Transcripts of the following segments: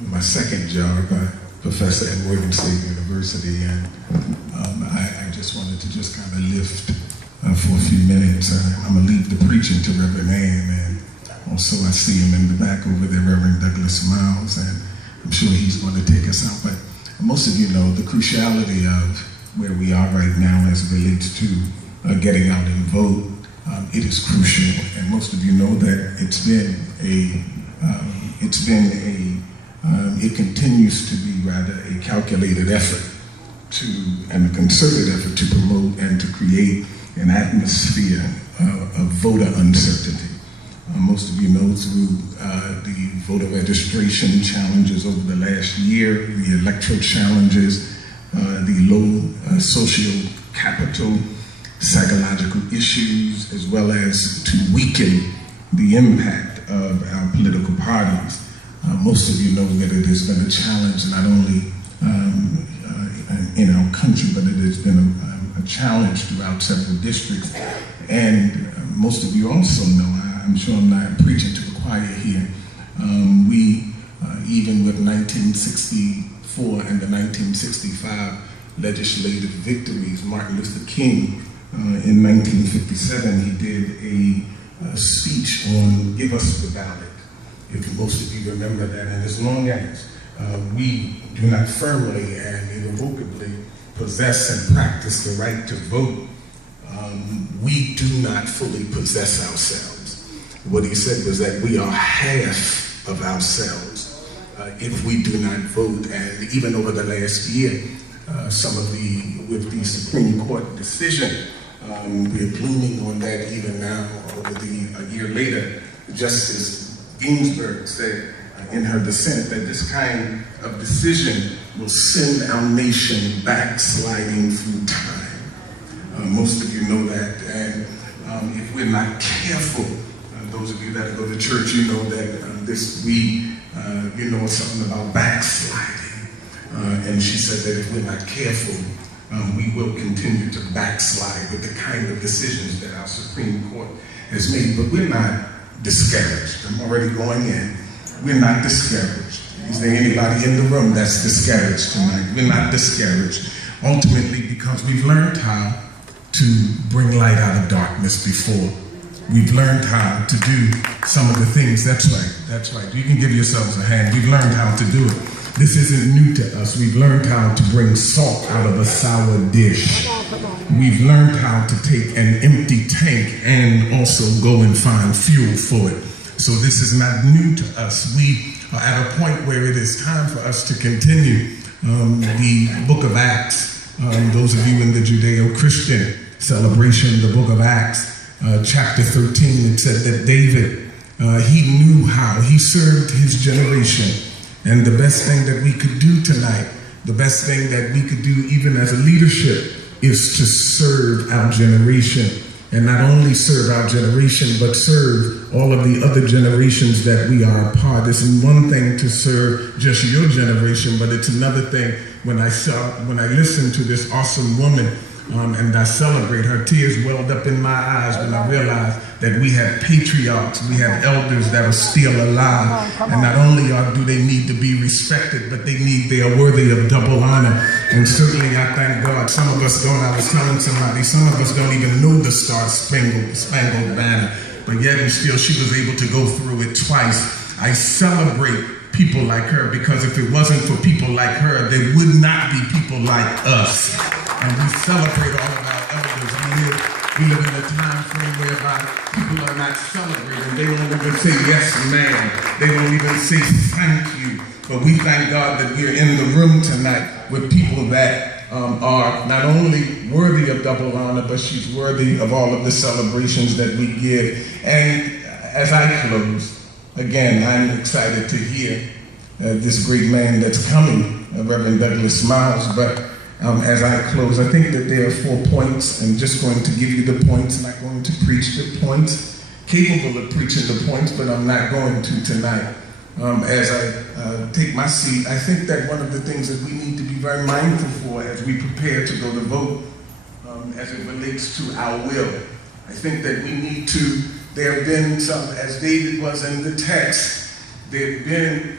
my second job, professor at Morgan State University, and I just wanted to just kind of lift for a few minutes. I'm going to leave the preaching to Reverend Ann, and also I see him in the back over there, Reverend Douglas Miles, and I'm sure he's going to take us out. But most of you know the cruciality of where we are right now as it relates to getting out and vote. It is crucial, and most of you know that it continues to be rather a calculated effort and a concerted effort to promote and to create an atmosphere of voter uncertainty. Most of you know through the voter registration challenges over the last year, the electoral challenges, the low social capital, psychological issues, as well as to weaken the impact of our political parties. Most of you know that it has been a challenge not only in our country, but it has been a challenge throughout several districts. And most of you also know, I'm sure I'm not preaching to the choir here, we, even with 1964 and the 1965 legislative victories, Martin Luther King, in 1957, he did a speech on Give Us the Ballot. If most of you remember that, and as long as we do not firmly and irrevocably possess and practice the right to vote, we do not fully possess ourselves. What he said was that we are half of ourselves if we do not vote. And even over the last year, with the Supreme Court decision, we're gleaning on that even now. A year later, Justice Ginsburg said in her dissent that this kind of decision will send our nation backsliding through time. Most of you know that, and if we're not careful, those of you that go to church, you know that you know something about backsliding. And she said that if we're not careful, we will continue to backslide with the kind of decisions that our Supreme Court has made. But we're not discouraged. I'm already going in. We're not discouraged. Is there anybody in the room that's discouraged tonight? We're not discouraged. Ultimately, because we've learned how to bring light out of darkness before. We've learned how to do some of the things. That's right. You can give yourselves a hand. We've learned how to do it. This isn't new to us. We've learned how to bring salt out of a sour dish. We've learned how to take an empty tank and also go and find fuel for it. So this is not new to us. We are at a point where it is time for us to continue the book of Acts. Those of you in the Judeo-Christian celebration, the book of Acts, chapter 13, it said that David, he knew how. He served his generation. And the best thing that we could do tonight, the best thing that we could do even as a leadership, is to serve our generation. And not only serve our generation, but serve all of the other generations that we are a part. It's one thing to serve just your generation, but it's another thing when I listen to this awesome woman and I celebrate, her tears welled up in my eyes when I realized that we have patriarchs, we have elders that are still alive. And not only do they need to be respected, but they are worthy of double honor. And certainly I thank God. Some of us don't. I was telling somebody, some of us don't even know the Star Spangled Banner. But yet and still she was able to go through it twice. I celebrate people like her, because if it wasn't for people like her, there would not be people like us. And we celebrate all of our elders. We live in a time frame whereby people are not celebrating. They don't even say yes, ma'am. They don't even say thank you. But we thank God that we're in the room tonight with people that are not only worthy of double honor, but she's worthy of all of the celebrations that we give. And as I close, again, I'm excited to hear this great man that's coming, Reverend Douglas Miles. But as I close, I think that there are 4 points. I'm just going to give you the points. I'm not going to preach the points. Capable of preaching the points, but I'm not going to tonight. As I take my seat, I think that one of the things that we need to be very mindful for as we prepare to go to vote, as it relates to our will, I think that we need to, there have been some, as David was in the text, there have been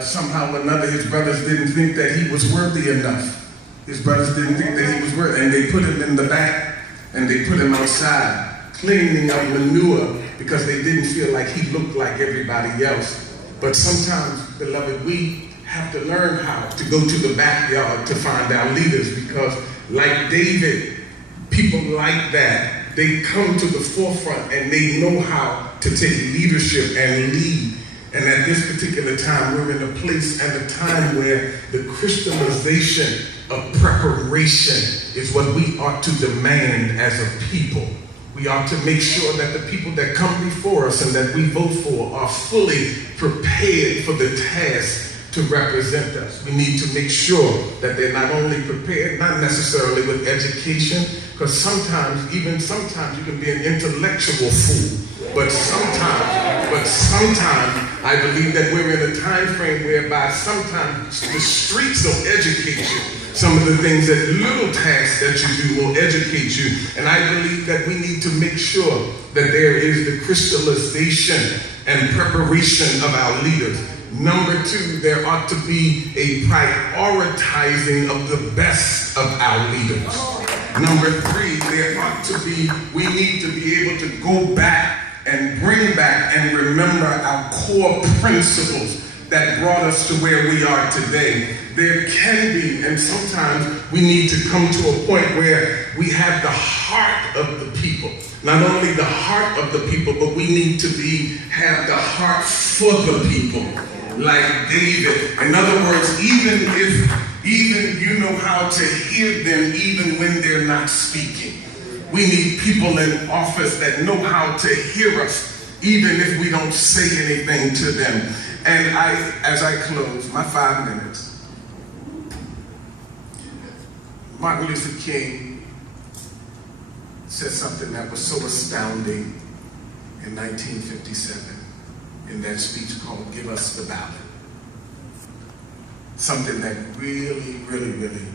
Somehow or another, his brothers didn't think that he was worthy enough. His brothers didn't think that he was worthy, and they put him in the back, and they put him outside, cleaning up manure, because they didn't feel like he looked like everybody else. But sometimes, beloved, we have to learn how to go to the backyard to find our leaders, because like David, people like that, they come to the forefront and they know how to take leadership and lead. And at this particular time, we're in a place and a time where the crystallization of preparation is what we ought to demand as a people. We ought to make sure that the people that come before us and that we vote for are fully prepared for the task to represent us. We need to make sure that they're not only prepared, not necessarily with education, because sometimes you can be an intellectual fool. But sometimes I believe that we're in a time frame whereby sometimes the streets will educate you. Some of the things, that little tasks that you do will educate you. And I believe that we need to make sure that there is the crystallization and preparation of our leaders. Number two, there ought to be a prioritizing of the best of our leaders. Number three, we need to be able to go back and bring back and remember our core principles that brought us to where we are today. There can be, and sometimes we need to come to a point where we have the heart of the people. Not only the heart of the people, but we need to have the heart for the people, like David. In other words, even you know how to hear them even when they're not speaking. We need people in office that know how to hear us, even if we don't say anything to them. And as I close my 5 minutes, Martin Luther King said something that was so astounding in 1957 in that speech called "Give Us the Ballot." Something that really, really, really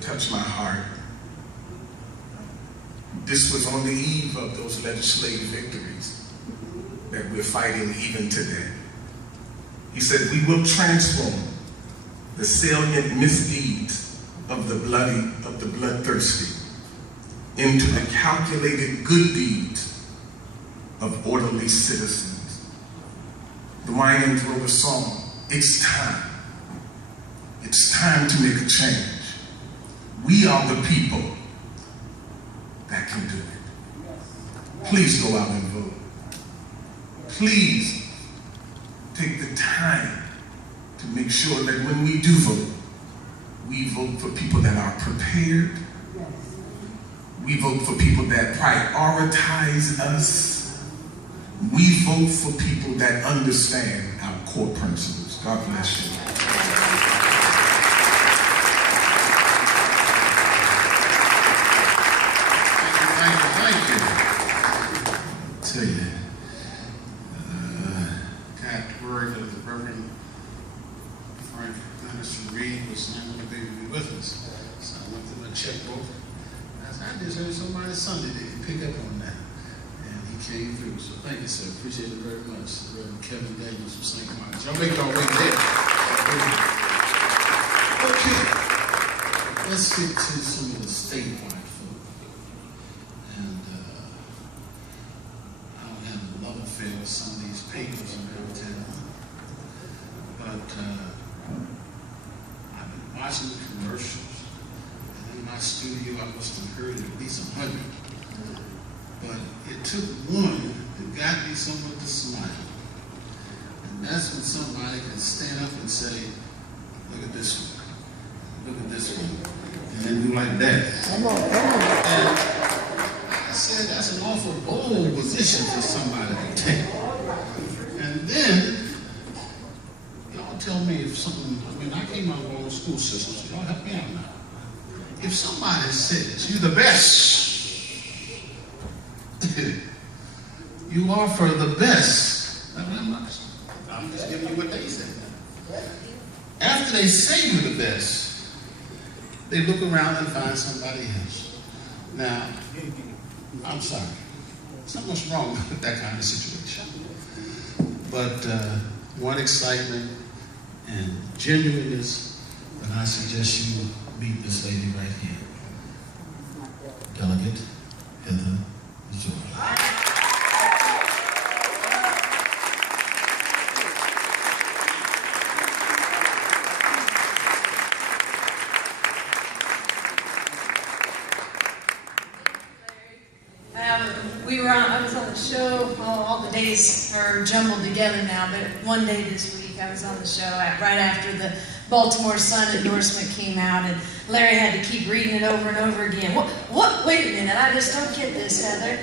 touched my heart. This was on the eve of those legislative victories that we're fighting even today. He said, "We will transform the salient misdeeds of the bloodthirsty into the calculated good deeds of orderly citizens." The Winans wrote a song, "It's time. It's time to make a change. We are the people that can do it." Please go out and vote. Please take the time to make sure that when we do vote, we vote for people that are prepared. We vote for people that prioritize us. We vote for people that understand our core principles. God bless you. Thank you. I tell you, got word that the Reverend Frank Anderson Reed was not going to be with us. So I went through my checkbook. I just heard somebody Sunday didn't pick up on that. And he came through. So thank you, sir. Appreciate it very much. Reverend Kevin Daniels from St. Martin's. Y'all make your way there. Okay. Let's get to some of the statewide folk. And I don't have a love affair with some of these papers in every town. But I've been watching the commercials. In my studio, I must have heard at least 100. But it took one that got me somewhat to smile. And that's when somebody can stand up and say, "Look at this one. Look at this one." And then do like that. Come on, come on. And I said, that's an awful bold position for somebody to take. And then, y'all tell me if something, I came out of all the school systems, so y'all help me out now. If somebody says, "You're the best," you offer the best. I'm just giving you what they say. After they say you're the best, they look around and find somebody else. Now, I'm sorry. There's not much wrong with that kind of situation. But one excitement and genuineness, then I suggest you meet this lady right here. Delegate Heather Joy. I was on the show, all the days are jumbled together now, but one day this week I was on the show right after the Baltimore Sun endorsement came out, and Larry had to keep reading it over and over again. What, wait a minute, I just don't get this, Heather.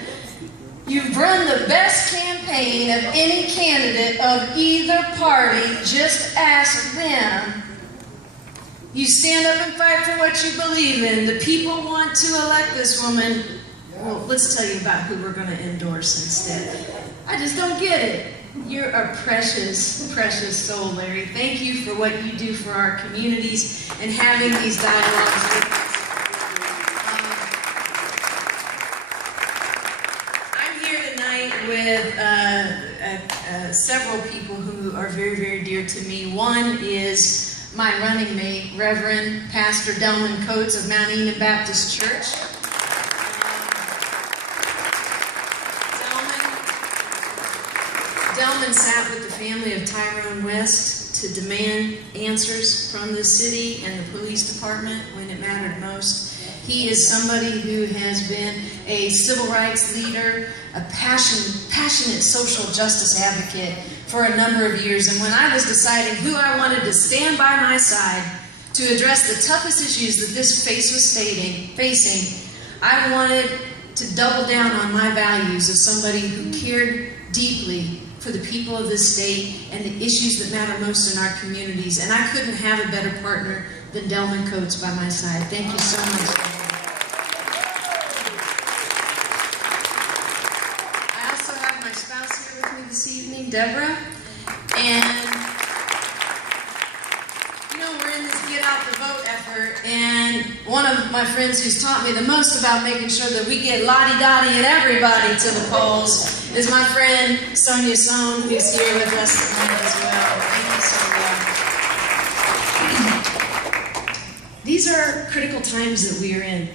You've run the best campaign of any candidate of either party, just ask them. You stand up and fight for what you believe in. The people want to elect this woman. Well, let's tell you about who we're going to endorse instead. I just don't get it. You're a precious, precious soul, Larry. Thank you for what you do for our communities and having these dialogues with us. I'm here tonight with several people who are very, very dear to me. One is my running mate, Reverend Pastor Delman Coates of Mount Enoch Baptist Church. Delman sat with the family of Tyrone West to demand answers from the city and the police department when it mattered most. He is somebody who has been a civil rights leader, a passionate social justice advocate for a number of years. And when I was deciding who I wanted to stand by my side to address the toughest issues that this face was facing, I wanted to double down on my values of somebody who cared deeply for the people of this state and the issues that matter most in our communities. And I couldn't have a better partner than Delman Coates by my side. Thank you so much. I also have my spouse here with me this evening, Deborah. And, you know, we're in this Get Out the Vote effort, and one of my friends who's taught me the most about making sure that we get lottie-dottie and everybody to the polls is my friend Sonia Sohn, who's here with us tonight as well. Thank you, Sonia. These are critical times that we are in.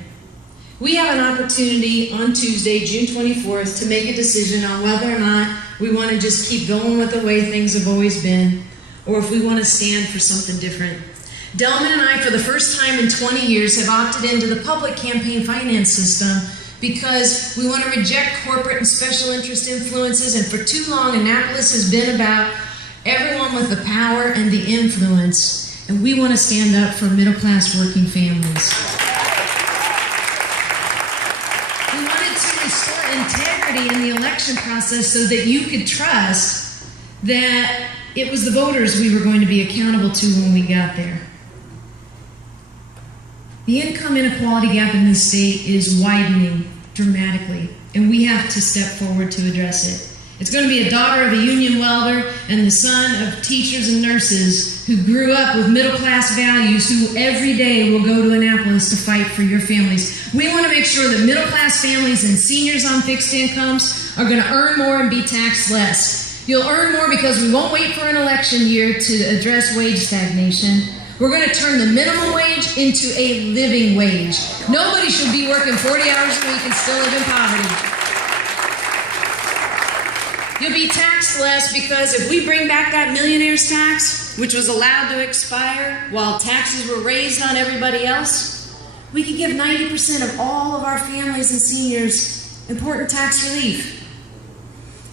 We have an opportunity on Tuesday, June 24th, to make a decision on whether or not we want to just keep going with the way things have always been, or if we want to stand for something different. Delman and I, for the first time in 20 years, have opted into the public campaign finance system because we want to reject corporate and special interest influences, and for too long Annapolis has been about everyone with the power and the influence, and we want to stand up for middle-class working families. We wanted to restore integrity in the election process so that you could trust that it was the voters we were going to be accountable to when we got there. The income inequality gap in this state is widening dramatically, and we have to step forward to address it. It's going to be a daughter of a union welder and the son of teachers and nurses who grew up with middle-class values who every day will go to Annapolis to fight for your families. We want to make sure that middle-class families and seniors on fixed incomes are going to earn more and be taxed less. You'll earn more because we won't wait for an election year to address wage stagnation. We're going to turn the minimum wage into a living wage. Nobody should be working 40 hours a week and still live in poverty. You'll be taxed less because if we bring back that millionaire's tax, which was allowed to expire while taxes were raised on everybody else, we could give 90% of all of our families and seniors important tax relief.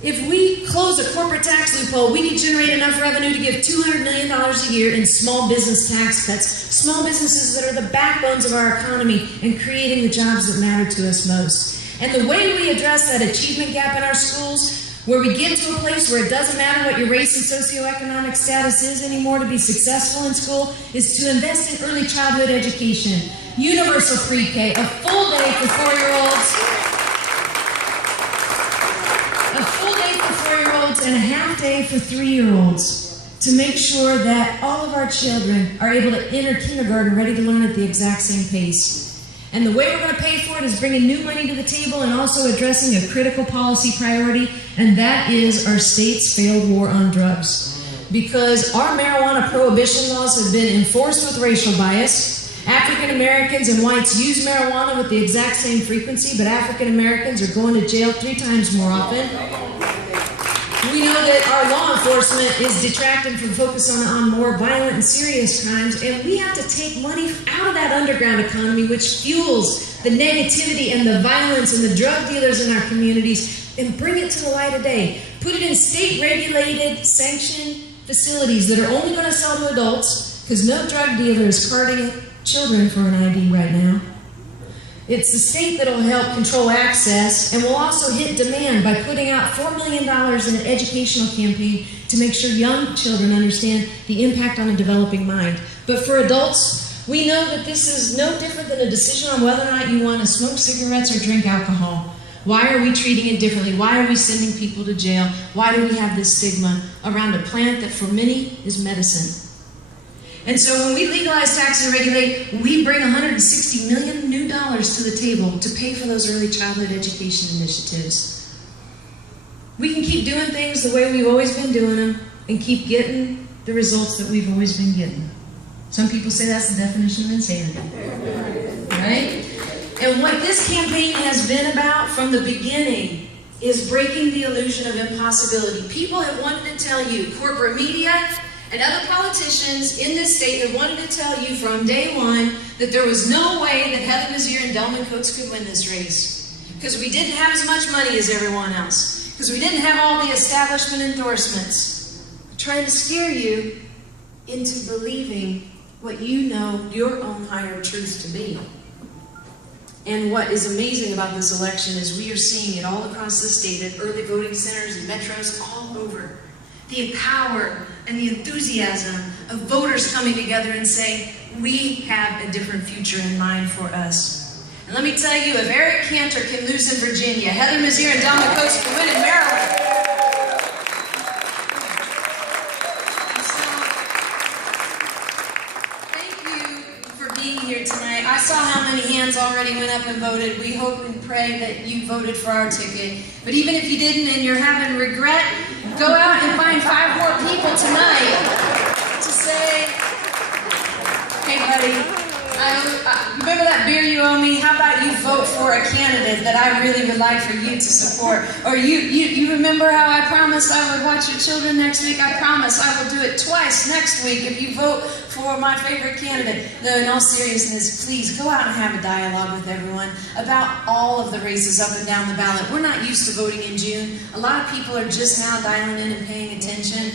If we close a corporate tax loophole, we could generate enough revenue to give $200 million a year in small business tax cuts. Small businesses that are the backbones of our economy and creating the jobs that matter to us most. And the way we address that achievement gap in our schools, where we get to a place where it doesn't matter what your race and socioeconomic status is anymore to be successful in school, is to invest in early childhood education, universal pre-K, a full day for 4-year-olds, and a half day for 3-year-olds to make sure that all of our children are able to enter kindergarten ready to learn at the exact same pace. And the way we're going to pay for it is bringing new money to the table and also addressing a critical policy priority, and that is our state's failed war on drugs. because our marijuana prohibition laws have been enforced with racial bias. African Americans and whites use marijuana with the exact same frequency, but African Americans are going to jail 3 times more often. We know that our law enforcement is detracting from focus on more violent and serious crimes, and we have to take money out of that underground economy, which fuels the negativity and the violence and the drug dealers in our communities, and bring it to the light of day. Put it in state-regulated, sanctioned facilities that are only going to sell to adults, because no drug dealer is carding children for an ID right now. It's the state that will help control access, and will also hit demand by putting out $4 million in an educational campaign to make sure young children understand the impact on a developing mind. But for adults, we know that this is no different than a decision on whether or not you want to smoke cigarettes or drink alcohol. Why are we treating it differently? Why are we sending people to jail? Why do we have this stigma around a plant that for many is medicine? And so when we legalize, tax, and regulate, we bring $160 million new dollars to the table to pay for those early childhood education initiatives. We can keep doing things the way we've always been doing them and keep getting the results that we've always been getting. Some people say that's the definition of insanity, right? And what this campaign has been about from the beginning is breaking the illusion of impossibility. People have wanted to tell you, corporate media and other politicians in this state have wanted to tell you from day one that there was no way that Heather Mazier and Delman Coates could win this race. Because we didn't have as much money as everyone else. Because we didn't have all the establishment endorsements. Trying to scare you into believing what you know your own higher truth to be. And what is amazing about this election is we are seeing it all across the state at early voting centers and metros all over. The power and the enthusiasm of voters coming together and saying, we have a different future in mind for us. And let me tell you, if Eric Cantor can lose in Virginia, Heather Mazier and Delman Coates can win in Maryland. Tonight. I saw how many hands already went up and voted. We hope and pray that you voted for our ticket. But even if you didn't and you're having regret, go out and find 5 more people tonight to say, hey buddy, remember that beer you owe me? How about you vote for a candidate that I really would like for you to support? Or you remember how I promised I would watch your children next week? I promise I will do it twice next week if you vote for my favorite candidate. No, in all seriousness, please go out and have a dialogue with everyone about all of the races up and down the ballot. We're not used to voting in June. A lot of people are just now dialing in and paying attention.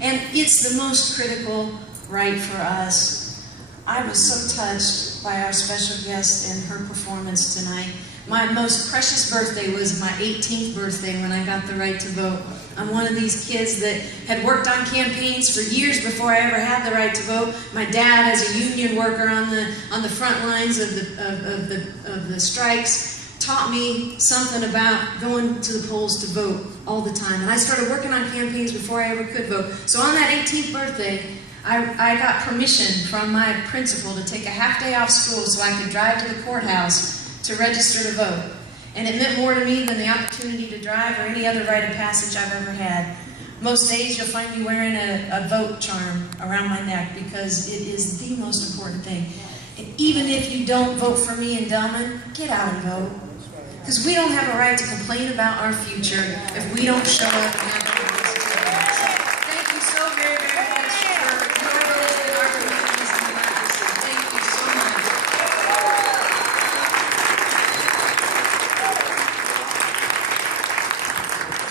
And it's the most critical right for us. I was so touched by our special guest and her performance tonight. My most precious birthday was my 18th birthday when I got the right to vote. I'm one of these kids that had worked on campaigns for years before I ever had the right to vote. My dad, as a union worker on the front lines of the strikes, taught me something about going to the polls to vote all the time. And I started working on campaigns before I ever could vote. So on that 18th birthday, I got permission from my principal to take a half day off school so I could drive to the courthouse to register to vote. And it meant more to me than the opportunity to drive or any other rite of passage I've ever had. Most days you'll find me wearing a vote charm around my neck because it is the most important thing. And even if you don't vote for me in Delman, get out and vote. Because we don't have a right to complain about our future if we don't show up and have a voice to it. So thank you so very, very much for your role in our communities and democracy. Thank you so much.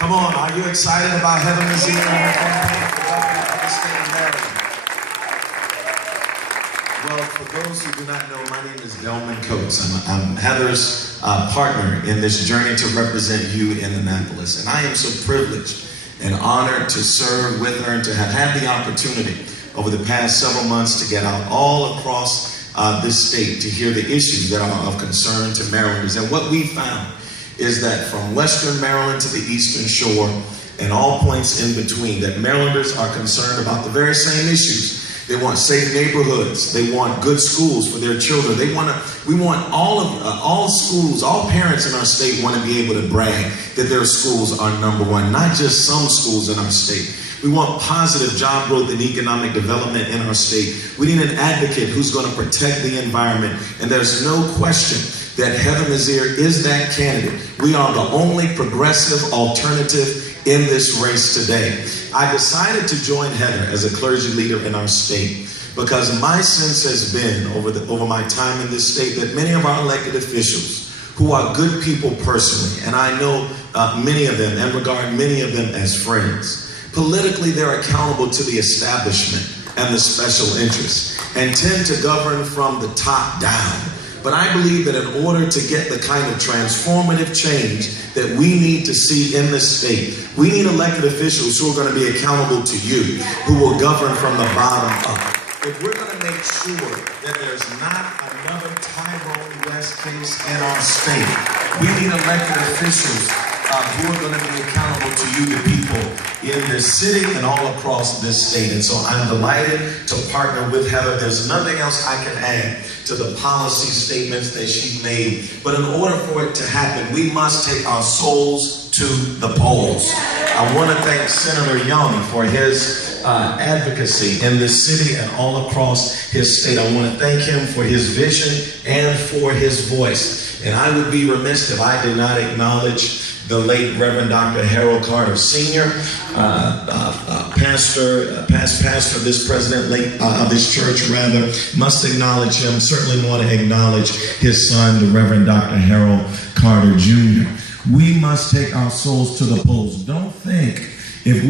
Come on, are you excited about Heather Mazier and her campaign for governor of the state of Maryland? Well, for those who do not know, my name is Delman Coates. I'm Heather's partner in this journey to represent you in Annapolis. And I am so privileged and honored to serve with her and to have had the opportunity over the past several months to get out all across this state to hear the issues that are of concern to Marylanders. And what we found is that from Western Maryland to the Eastern Shore and all points in between, that Marylanders are concerned about the very same issues. They want safe neighborhoods. They want good schools for their children. We want all schools, all parents in our state want to be able to brag that their schools are #1, not just some schools in our state, We want positive job growth and economic development in our state. We need an advocate who's going to protect the environment. And there's no question that Heather Mazier is that candidate. We are the only progressive alternative in this race today. I decided to join Heather as a clergy leader in our state because my sense has been over my time in this state that many of our elected officials who are good people personally, and I know many of them and regard many of them as friends, politically they're accountable to the establishment and the special interests and tend to govern from the top down. But I believe that in order to get the kind of transformative change that we need to see in this state, we need elected officials who are going to be accountable to you, who will govern from the bottom up. If we're going to make sure that there's not another Tyrone West case in our state, we need elected officials who are going to be accountable to you, the people in this city and all across this state. And so I'm delighted to partner with Heather. There's nothing else I can add to the policy statements that she made. But in order for it to happen, we must take our souls to the polls. I want to thank Senator Young for his advocacy in this city and all across his state. I want to thank him for his vision and for his voice. And I would be remiss if I did not acknowledge the late Reverend Dr. Harold Carter Sr., past pastor of this of this church, must acknowledge him. Certainly want to acknowledge his son, the Reverend Dr. Harold Carter Jr. We must take our souls to the polls. Don't think, if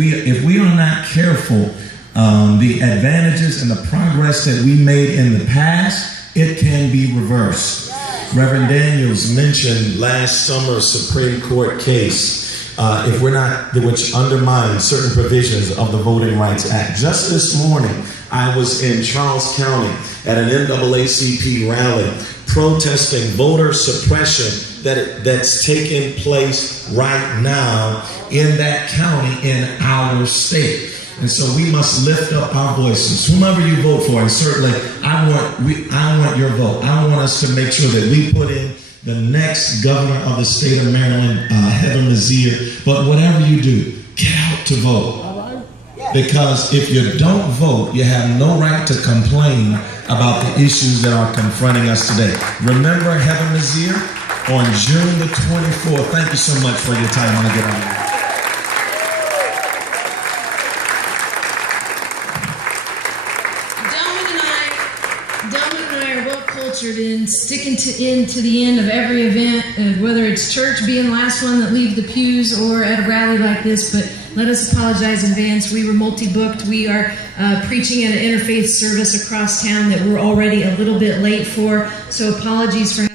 we are not careful, the advantages and the progress that we made in the past, it can be reversed. Reverend Daniels mentioned last summer's Supreme Court case, which undermined certain provisions of the Voting Rights Act. Just this morning, I was in Charles County at an NAACP rally protesting voter suppression that's taking place right now in that county in our state. And so we must lift up our voices, whomever you vote for. And certainly, I want your vote. I want us to make sure that we put in the next governor of the state of Maryland, Heather Mazier. But whatever you do, get out to vote. Because if you don't vote, you have no right to complain about the issues that are confronting us today. Remember Heather Mazier on June the 24th. Thank you so much for your time. I'm going to get on there. In sticking to the end of every event, whether it's church being the last one that leave the pews or at a rally like this. But let us apologize in advance. We were multi-booked. We are preaching at an interfaith service across town that we're already a little bit late for. So apologies for